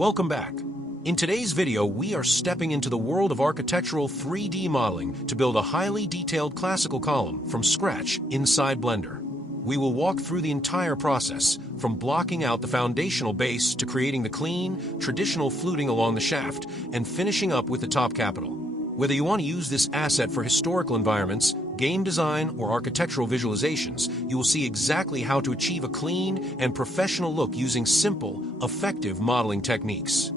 Welcome back. In today's video, we are stepping into the world of architectural 3D modeling to build a highly detailed classical column from scratch inside Blender. We will walk through the entire process, from blocking out the foundational base to creating the clean, traditional fluting along the shaft, and finishing up with the top capital. Whether you want to use this asset for historical environments, game design, or architectural visualizations, you will see exactly how to achieve a clean and professional look using simple, effective modeling techniques.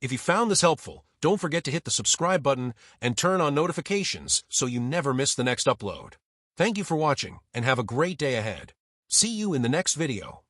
If you found this helpful, don't forget to hit the subscribe button and turn on notifications so you never miss the next upload. Thank you for watching and have a great day ahead. See you in the next video.